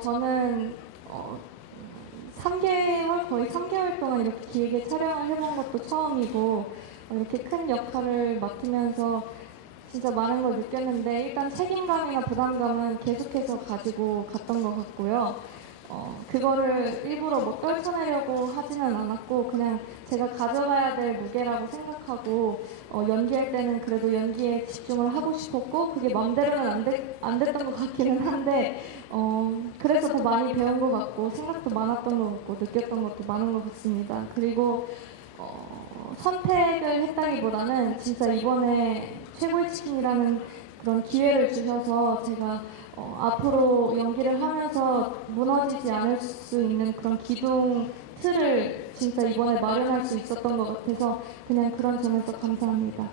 저는 어, 3개월 거의 3개월 동안 이렇게 길게 촬영을 해본 것도 처음이고 이렇게 큰 역할을 맡으면서 진짜 많은 걸 느꼈는데 일단 책임감이나 부담감은 계속해서 가지고 갔던 것 같고요. 어, 그거를 일부러 뭐 떨쳐내려고 하지는 않았고 그냥 제가 가져가야 될 무게라고 생각하고 어, 연기할 때는 그래도 연기에 집중을 하고 싶었고 그게 마음대로는 안, 되, 안 됐던 것 같기는 한데 어, 그래도 서더 많이 배운 것 같고 생각도 많았던 것 같고 느꼈던 것도 많은 것 같습니다. 그리고 어, 선택을 했다기보다는 진짜 이번에 최고의 치킨이라는 그런 기회를 주셔서 제가 어, 앞으로 연기를 하면서 무너지지 않을 수 있는 그런 기둥 틀을 진짜 이번에 마련할 수 있었던 것 같아서 그냥 그런 점에서 감사합니다.